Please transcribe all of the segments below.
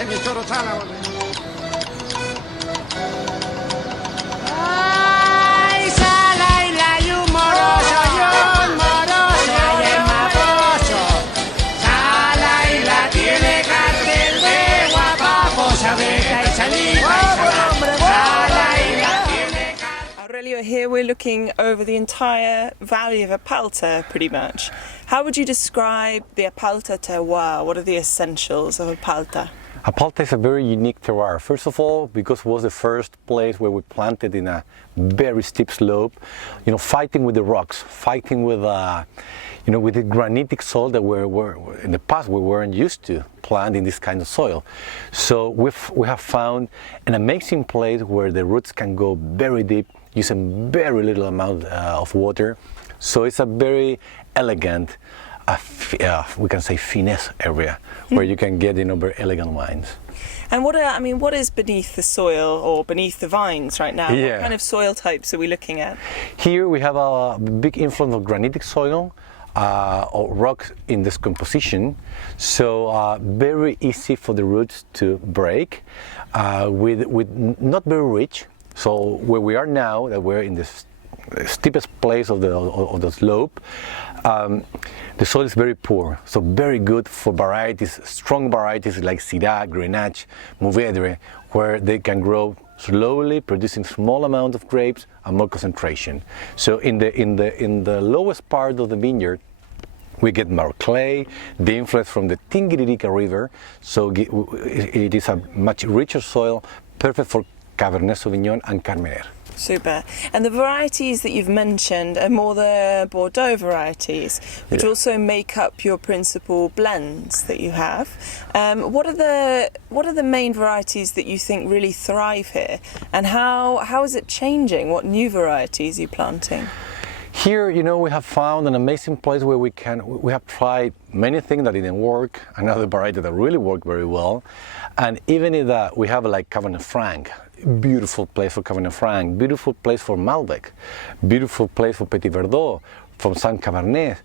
Ay, Salaila, y un moroso, y es maposo. Salaila tiene cartel de guapapos, abeja y saliva. Salaila tiene cartel. Aurelio, here we're looking over the entire valley of Apalta, pretty much. How would you describe the Apalta terroir? What are the essentials of Apalta? Apalta is a very unique terroir. First of all, because it was the first place where we planted in a very steep slope, fighting with the rocks, fighting with, with the granitic soil that we in the past we weren't used to plant in this kind of soil. So we have found an amazing place where the roots can go very deep, using very little amount of water. So it's a very elegant, we can say finesse area where you can get very elegant wines. And what is beneath the soil or beneath the vines right now? Yeah. What kind of soil types are we looking at? Here we have a big influence of granitic soil or rocks in decomposition, so very easy for the roots to break, with not very rich. So where we are now, that we're in the steepest place of the slope, the soil is very poor, so very good for varieties, strong varieties like Syrah, Grenache, Mourvèdre, where they can grow slowly, producing small amount of grapes and more concentration. So in the lowest part of the vineyard, we get more clay, the influence from the Tingirica River, so it is a much richer soil, perfect for Cabernet Sauvignon and Carmener. Super. And the varieties that you've mentioned are more the Bordeaux varieties, which also make up your principal blends that you have. What are the main varieties that you think really thrive here, and how is it changing? What new varieties are you planting? Here, we have found an amazing place where we have tried many things that didn't work, another variety that really worked very well, and even in that we have like Cabernet Franc, beautiful place for Cabernet Franc, beautiful place for Malbec, beautiful place for Petit Verdot, from Saint Cabernet,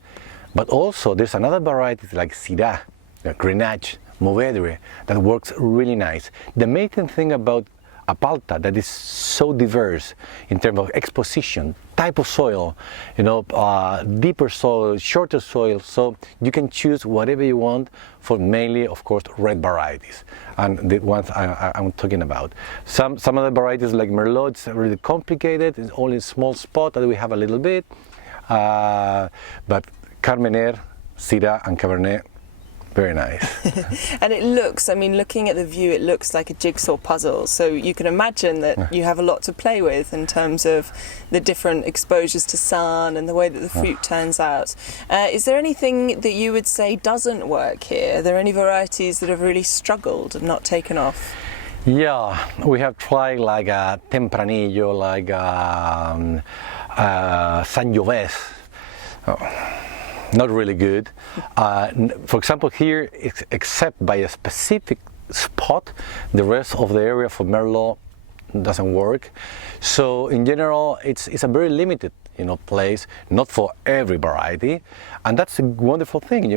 but also there's another variety like Syrah, Grenache, Mourvèdre that works really nice. The amazing thing about Apalta that is so diverse in terms of exposition, type of soil, deeper soil, shorter soil, so you can choose whatever you want for mainly, of course, red varieties, and the ones I'm talking about. Some other varieties like Merlot, it's really complicated, it's only a small spot that we have a little bit, but Carmener, Syrah and Cabernet, very nice. And it looks, looking at the view, it looks like a jigsaw puzzle. So you can imagine that you have a lot to play with in terms of the different exposures to sun and the way that the fruit turns out. Is there anything that you would say doesn't work here? Are there any varieties that have really struggled and not taken off? Yeah, we have tried like a Tempranillo, like Sangiovese. Not really good. For example, here, except by a specific spot, the rest of the area for Merlot doesn't work. So in general, it's a very limited, place, not for every variety, and that's a wonderful thing.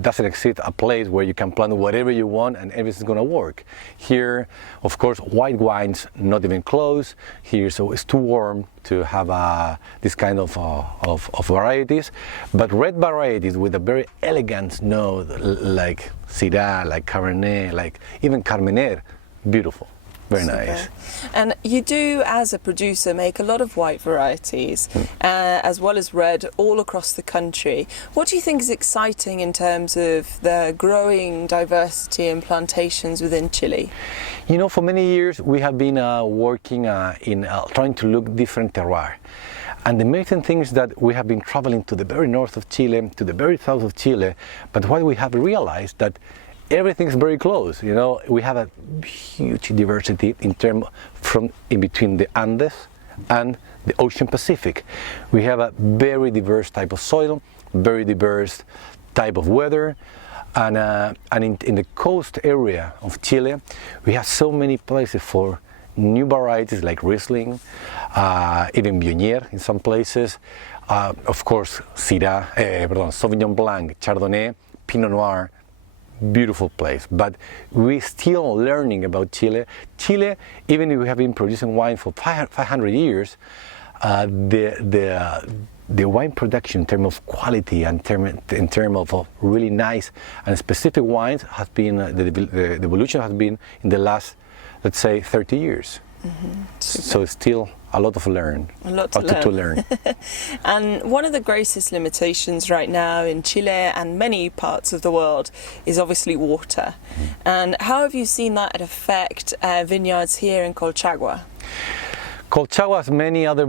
Doesn't exist a place where you can plant whatever you want and everything's gonna work. Here, of course, white wines not even close here, so it's too warm to have this kind of varieties. But red varieties with a very elegant note, like Syrah, like Cabernet, like even Carmener, beautiful. Very nice. And you do, as a producer, make a lot of white varieties, as well as red, all across the country. What do you think is exciting in terms of the growing diversity in plantations within Chile? For many years we have been working in trying to look different terroir. And the amazing thing is that we have been traveling to the very north of Chile, to the very south of Chile, but what we have realized that everything's very close. We have a huge diversity in between the Andes and the Ocean Pacific. We have a very diverse type of soil, very diverse type of weather, and in the coast area of Chile, we have so many places for new varieties like Riesling, even Viognier in some places, of course Syrah, Sauvignon Blanc, Chardonnay, Pinot Noir, beautiful place, but we're still learning about Chile. Chile, even if we have been producing wine for 500 years, the wine production in terms of quality and in terms of really nice and specific wines has been, the evolution has been in the last, let's say, 30 years. So it's still a lot to learn. And one of the greatest limitations right now in Chile and many parts of the world is obviously water. And how have you seen that affect vineyards here in Colchagua? Colchagua, as many other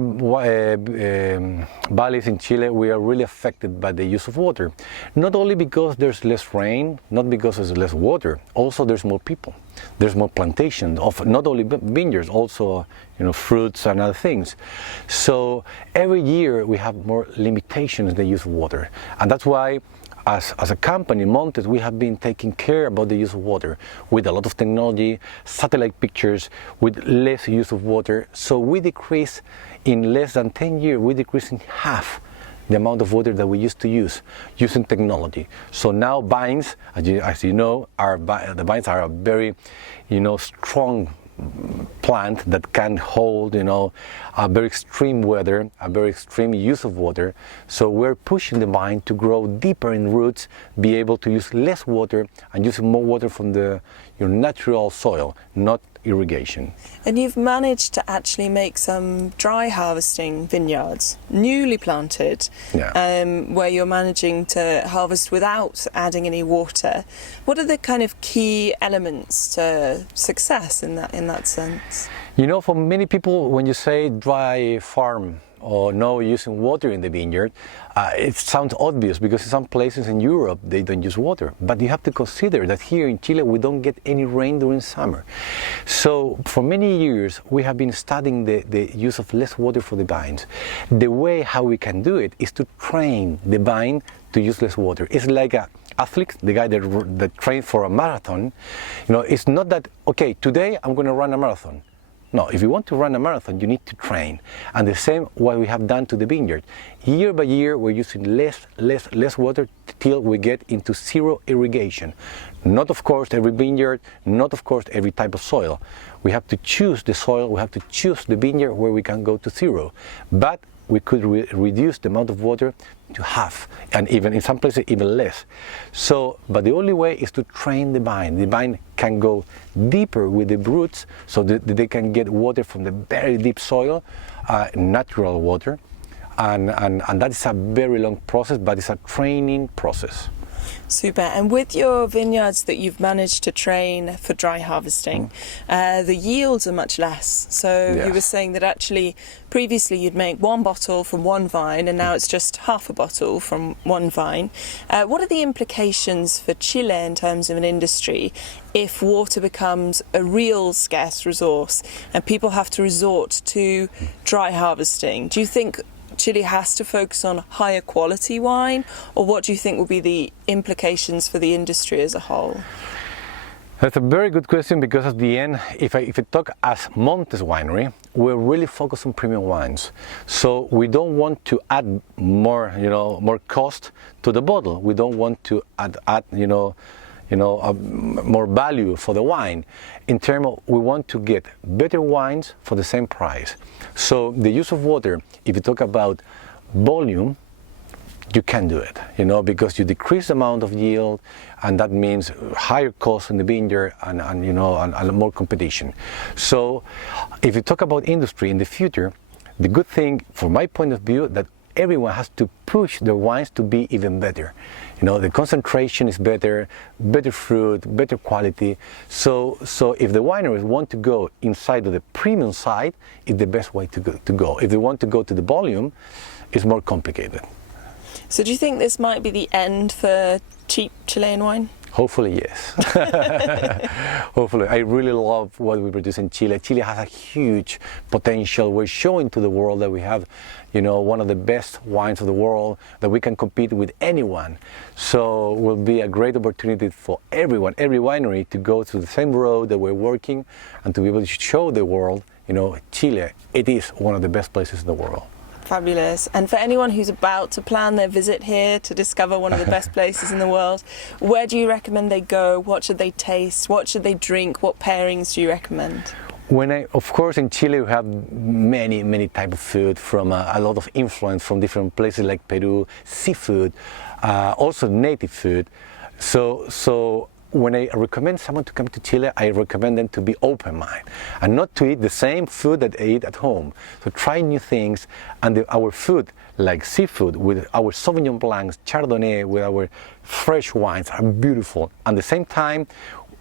valleys in Chile, we are really affected by the use of water. Not only because there's less rain, not because there's less water, also there's more people. There's more plantation of not only vineyards, also fruits and other things. So every year we have more limitations in the use of water, and that's why as a company, Montes, we have been taking care about the use of water with a lot of technology, satellite pictures, with less use of water. So we decrease, in less than 10 years, we decrease in half the amount of water that we used to use using technology. So now vines, as you know, the vines are a very, strong plant that can hold, a very extreme weather, a very extreme use of water. So we're pushing the vine to grow deeper in roots, be able to use less water and using more water from your natural soil, not irrigation. And you've managed to actually make some dry harvesting vineyards, newly planted, where you're managing to harvest without adding any water. What are the kind of key elements to success in that sense? For many people, when you say dry farm or no using water in the vineyard, it sounds obvious because in some places in Europe they don't use water. But you have to consider that here in Chile we don't get any rain during summer. So for many years we have been studying the use of less water for the vines. The way how we can do it is to train the vine to use less water. It's like an athlete, the guy that trains for a marathon. It's not that, okay, today I'm going to run a marathon. No, if you want to run a marathon, you need to train. And the same what we have done to the vineyard. Year by year, we're using less water till we get into zero irrigation. Not, of course, every vineyard, not, of course, every type of soil. We have to choose the soil, we have to choose the vineyard where we can go to zero. But we could reduce the amount of water to half, and even in some places even less. But the only way is to train the vine. The vine can go deeper with the roots, so that they can get water from the very deep soil, natural water, and that is a very long process, but it's a training process. Super. And with your vineyards that you've managed to train for dry harvesting, the yields are much less. So you were saying that actually previously you'd make one bottle from one vine and now it's just half a bottle from one vine. What are the implications for Chile in terms of an industry if water becomes a real scarce resource and people have to resort to dry harvesting? Do you think Chile has to focus on higher quality wine, or what do you think will be the implications for the industry as a whole? That's a very good question, because at the end, if I talk as Montes Winery, we're really focused on premium wines. So we don't want to add more, more cost to the bottle. We don't want to add more value for the wine. In terms of, we want to get better wines for the same price. So the use of water, if you talk about volume, you can do it, because you decrease the amount of yield, and that means higher cost in the vineyard and more competition. So if you talk about industry in the future, the good thing, from my point of view, that everyone has to push their wines to be even better. The concentration is better fruit, better quality. So if the wineries want to go inside of the premium side, it's the best way to go. If they want to go to the volume, it's more complicated. So do you think this might be the end for cheap Chilean wine? Hopefully, yes. Hopefully. I really love what we produce in Chile. Chile has a huge potential. We're showing to the world that we have, one of the best wines of the world, that we can compete with anyone. So it will be a great opportunity for everyone, every winery, to go through the same road that we're working and to be able to show the world, Chile, it is one of the best places in the world. Fabulous. And for anyone who's about to plan their visit here to discover one of the best places in the world, where do you recommend they go? What should they taste? What should they drink? What pairings do you recommend? Of course, in Chile we have many type of food from a lot of influence from different places like Peru, seafood, also native food. So when I recommend someone to come to Chile, I recommend them to be open-minded and not to eat the same food that they eat at home. So try new things, and our food, like seafood, with our Sauvignon Blancs, Chardonnay, with our fresh wines, are beautiful. At the same time,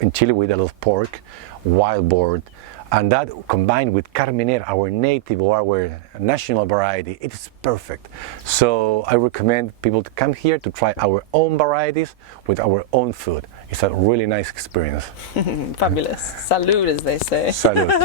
in Chile we eat a lot of pork, wild boar, and that combined with Carmenere, our native or our national variety, it is perfect. So I recommend people to come here to try our own varieties with our own food. It's a really nice experience. Fabulous. Salud, as they say. Salud.